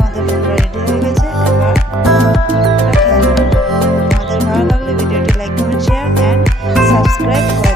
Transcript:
আমাদের পুরো রেডি হয়ে গেছে। এবার খেয়ে নেব। আমাদের ভালো লাগলে ভিডিওটি like comment share and subscribe করে